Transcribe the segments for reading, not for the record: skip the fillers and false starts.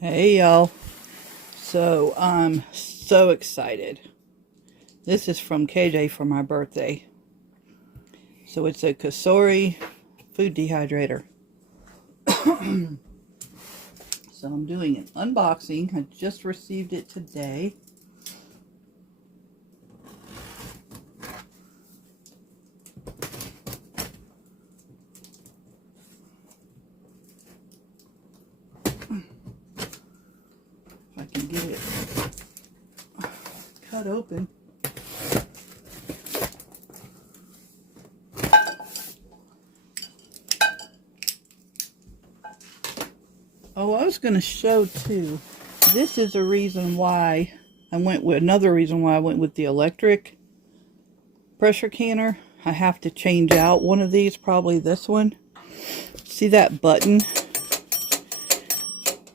Hey y'all, so I'm so excited. This is from KJ for my birthday. So it's a Cosori food dehydrator. So I'm doing an unboxing. I just received it today. If I can get it cut open. Oh, I was going to show too. This is a reason why another reason why I went with the electric pressure canner. I have to change out one of these, probably this one. See that button?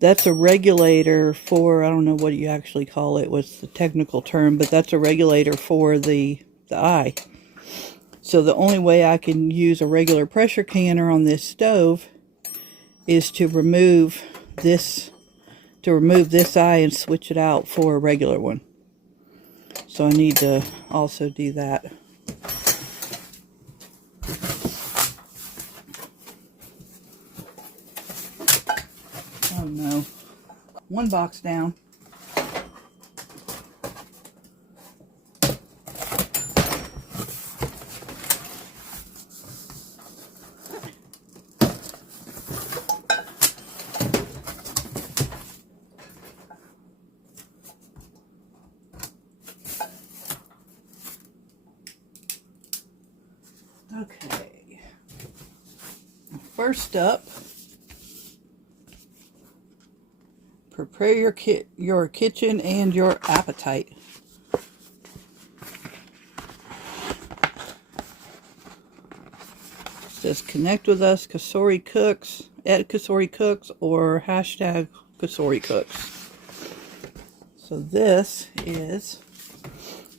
That's a regulator for, I don't know what you actually call it, what's the technical term, but that's a regulator for the eye. So the only way I can use a regular pressure canner on this stove is to remove this eye and switch it out for a regular one. So I need to also do that. Oh no. One box down. Okay. First up, prepare your kitchen and your appetite. It says connect with us, Cosori Cooks, at Cosori Cooks, or hashtag Cosori Cooks. So this is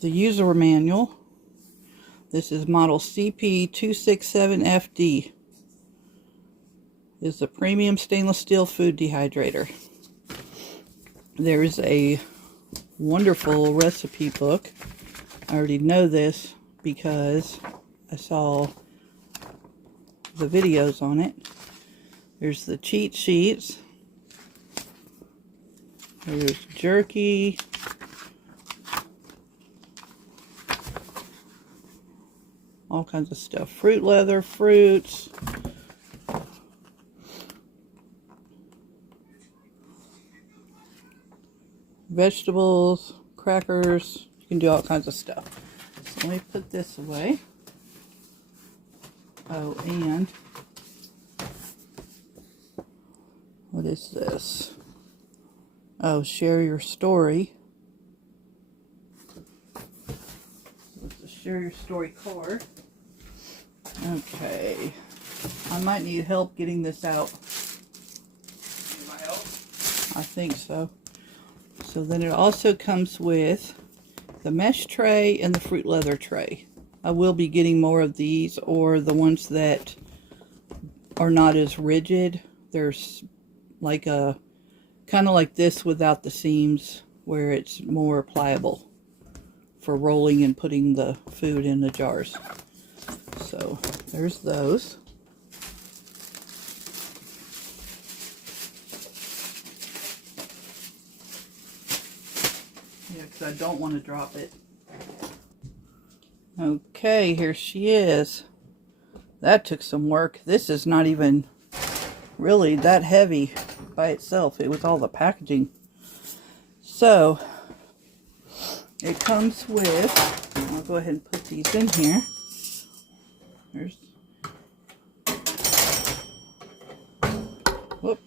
the user manual. This is model CP267FD. It's a premium stainless steel food dehydrator. There's a wonderful recipe book. I already know this because I saw the videos on it. There's the cheat sheets. There's jerky. All kinds of stuff. Fruit leather, fruits. Vegetables, crackers. You can do all kinds of stuff. So let me put this away. Oh, and what is this? Oh, share your story. It's a share your story card. Okay. I might need help getting this out. Need my help? I think so. So then it also comes with the mesh tray and the fruit leather tray. I will be getting more of these, or the ones that are not as rigid. There's like a kind of like this without the seams, where it's more pliable for rolling and putting the food in the jars. So there's those. Yeah, because I don't want to drop it. Okay, here she is. That took some work. This is not even really that heavy by itself. It was all the packaging. So it comes with, I'll go ahead and put these in here. There's, whoop,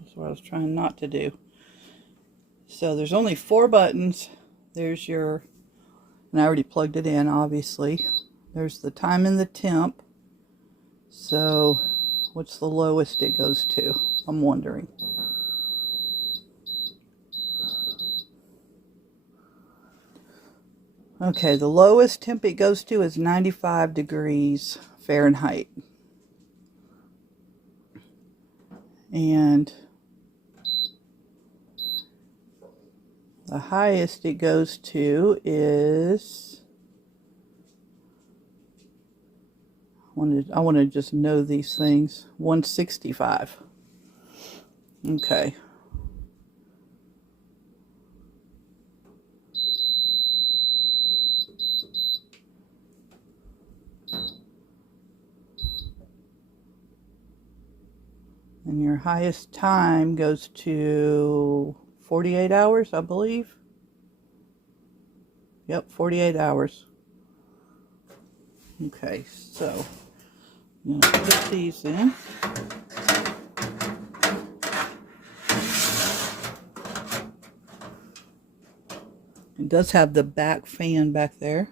that's what I was trying not to do. So there's only 4 buttons. There's your, and I already plugged it in, obviously. There's the time and the temp. So what's the lowest it goes to? I'm wondering. Okay, the lowest temp it goes to is 95 degrees Fahrenheit. And The highest it goes to is, I want to just know these things, 165. Okay. And your highest time goes to 48 hours, I believe. Yep, 48 hours. Okay, so I'm going to put these in. It does have the back fan back there.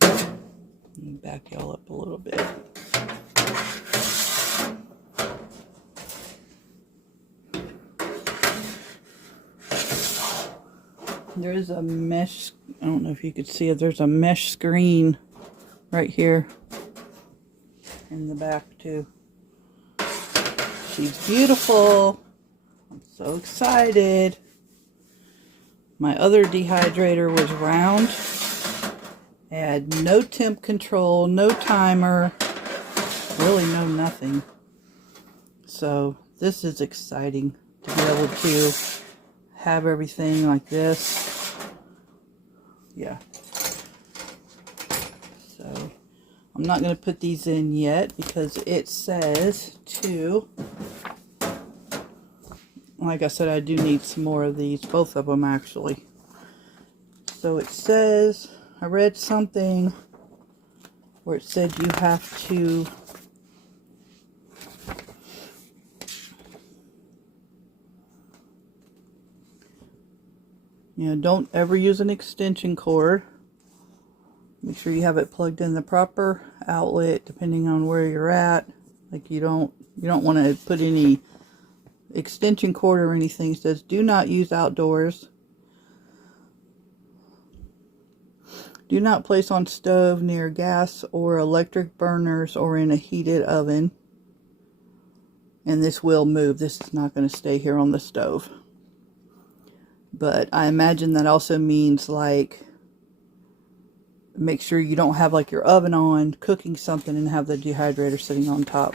Let me back y'all up a little bit. There is a mesh, I don't know if you could see it, there's a mesh screen right here in the back too. She's beautiful. I'm so excited. My other dehydrator was round. It had no temp control, no timer, really no nothing. So this is exciting to be able to have everything like this. Yeah. So I'm not going to put these in yet because it says to, like I said, I do need some more of these, both of them actually. So it says, I read something where it said you have to don't ever use an extension cord. Make sure you have it plugged in the proper outlet depending on where you're at. Like you don't want to put any extension cord or anything. It says do not use outdoors. Do not place on stove near gas or electric burners or in a heated oven. And this will move. This is not going to stay here on the stove. But I imagine that also means like make sure you don't have like your oven on cooking something and have the dehydrator sitting on top.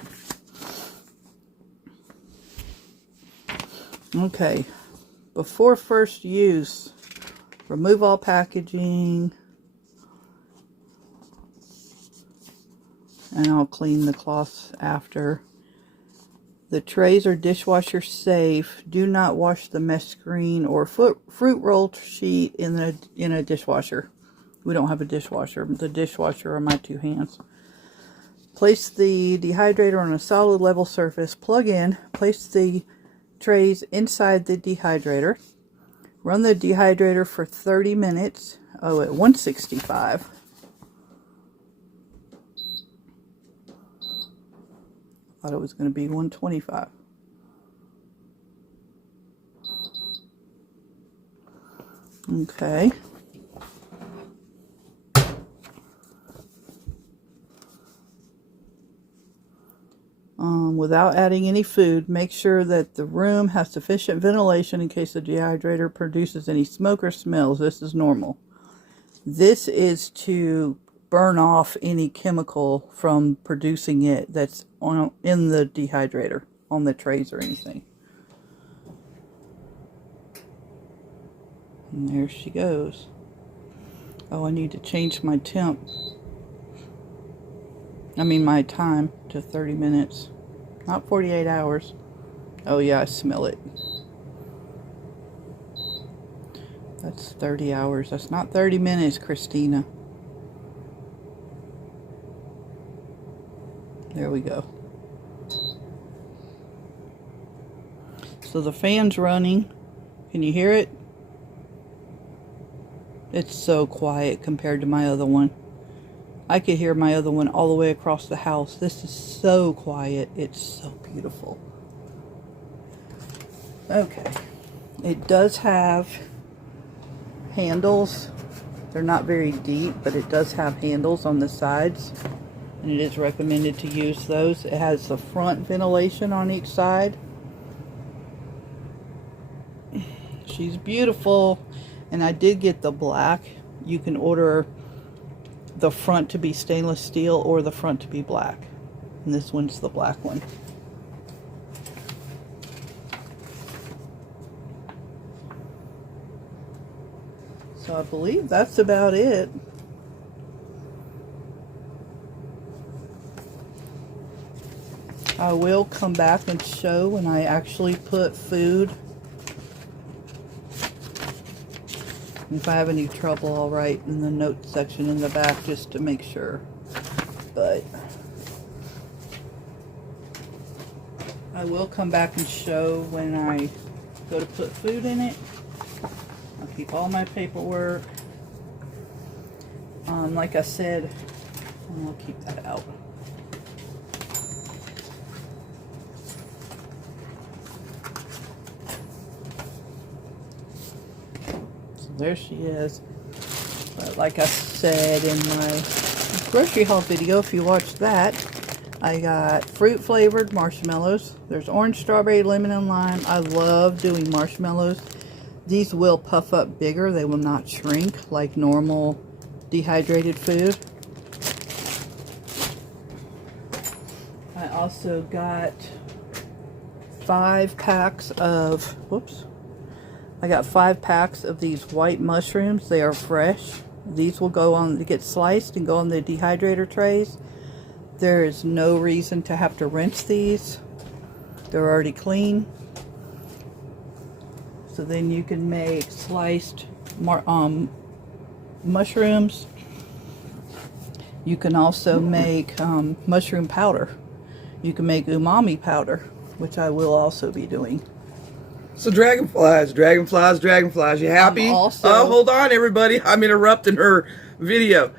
Okay, before first use, remove all packaging, and I'll clean the cloths after. The trays are dishwasher safe. Do not wash the mesh screen or fruit roll sheet in a dishwasher. We don't have a dishwasher. The dishwasher are my two hands. Place the dehydrator on a solid level surface. Plug in. Place the trays inside the dehydrator. Run the dehydrator for 30 minutes. Oh, at 165. Thought it was going to be 125. Okay. Without adding any food, make sure that the room has sufficient ventilation in case the dehydrator produces any smoke or smells. This is normal. This is to burn off any chemical from producing it that's in the dehydrator, on the trays or anything. And there she goes. Oh, I need to change my temp. I mean my time to 30 minutes. Not 48 hours. Oh yeah, I smell it. That's 30 hours. That's not 30 minutes, Christina. There we go. So the fan's running. Can you hear it? It's so quiet compared to my other one. I could hear my other one all the way across the house. This is so quiet. It's so beautiful. Okay. It does have handles. They're not very deep, but it does have handles on the sides. And it is recommended to use those. It has the front ventilation on each side. She's beautiful. And I did get the black. You can order the front to be stainless steel or the front to be black. And this one's the black one. So I believe that's about it. I will come back and show when I actually put food. If I have any trouble, I'll write in the notes section in the back just to make sure. But I will come back and show when I go to put food in it. I'll keep all my paperwork. Like I said, I'll keep that out. So there she is. But like I said in my grocery haul video, if you watched that, I got fruit flavored marshmallows. There's orange, strawberry, lemon, and lime. I love doing marshmallows. These will puff up bigger. They will not shrink like normal dehydrated food. I also got 5 packs of, whoops. I got 5 packs of these white mushrooms. They are fresh. These will go on, to get sliced and go on the dehydrator trays. There is no reason to have to rinse these. They're already clean. So then you can make sliced mushrooms. You can also make mushroom powder. You can make umami powder, which I will also be doing. So Dragonflyz, you happy? Also, oh, hold on, everybody. I'm interrupting her video.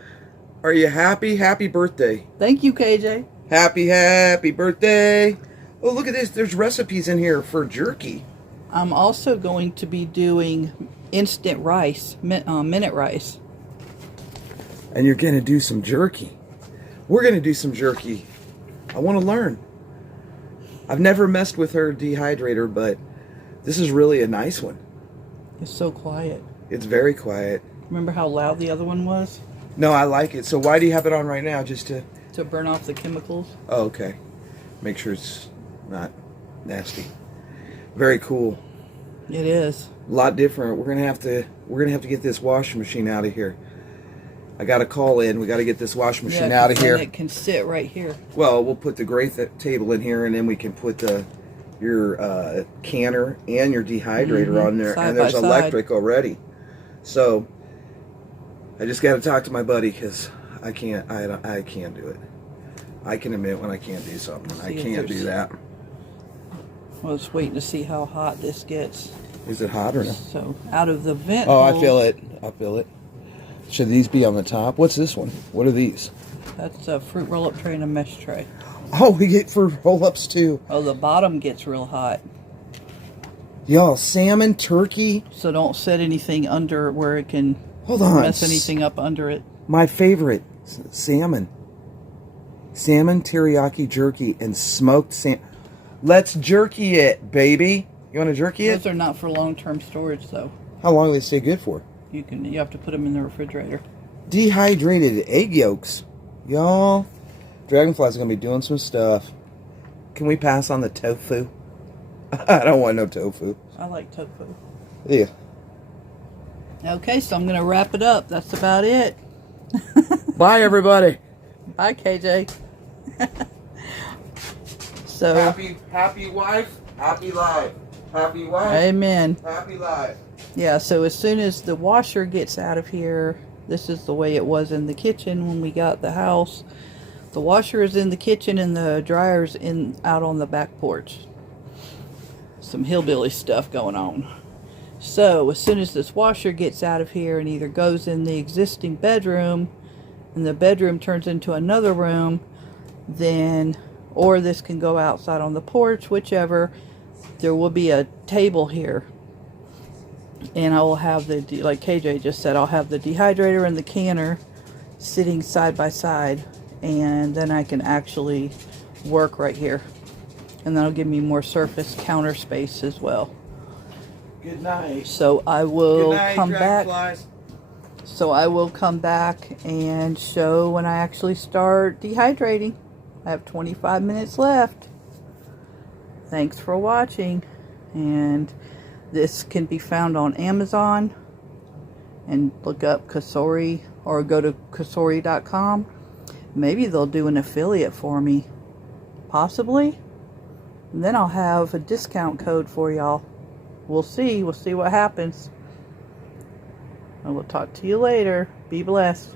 Are you happy? Happy birthday. Thank you, KJ. Happy birthday. Oh, look at this. There's recipes in here for jerky. I'm also going to be doing instant rice, minute rice. And you're going to do some jerky. We're going to do some jerky. I want to learn. I've never messed with her dehydrator, but this is really a nice one. It's so quiet. It's very quiet. Remember how loud the other one was? No, I like it. So why do you have it on right now? Just to burn off the chemicals. Oh, okay. Make sure it's not nasty. Very cool. It is. A lot different. We're gonna have to get this washing machine out of here. I got a call in. We got to get this washing machine out of here. And it can sit right here. Well, we'll put the gray table in here, and then we can put your canner and your dehydrator on there. Side and there's by electric already. So I just got to talk to my buddy because I can't do it. I can admit when I can't do something. I can't do that. I was waiting to see how hot this gets. Is it hot or no? So out of the vent. Oh, I holes, feel it. I feel it. Should these be on the top? What's this one? What are these? That's a fruit roll-up tray and a mesh tray. Oh, we get for roll-ups too. Oh, the bottom gets real hot. Y'all, salmon, turkey. So don't set anything under where it can mess anything up under it. My favorite, salmon. Salmon teriyaki jerky and smoked salmon. Let's jerky it, baby. You want to jerky it? Those are not for long-term storage, though. How long do they stay good for? You have to put them in the refrigerator. Dehydrated egg yolks. Y'all, Dragonflyz is going to be doing some stuff. Can we pass on the tofu? I don't want no tofu. I like tofu. Yeah. Okay, so I'm going to wrap it up. That's about it. Bye, everybody. Bye, KJ. So happy wife, happy life. Happy wife. Amen. Happy life. Yeah, so as soon as the washer gets out of here, this is the way it was in the kitchen when we got the house. The washer is in the kitchen and the dryer's out on the back porch. Some hillbilly stuff going on. So as soon as this washer gets out of here and either goes in the existing bedroom and the bedroom turns into another room, then, or this can go outside on the porch, whichever, there will be a table here. And I will have like KJ just said, I'll have the dehydrator and the canner sitting side by side, and then I can actually work right here. And that'll give me more surface counter space as well. Good night. So I will Good night, come back. Dragonflyz. So I will come back and show when I actually start dehydrating. I have 25 minutes left. Thanks for watching. And this can be found on Amazon. And look up Cosori or go to Cosori.com. Maybe they'll do an affiliate for me. Possibly. And then I'll have a discount code for y'all. We'll see. We'll see what happens. I will talk to you later. Be blessed.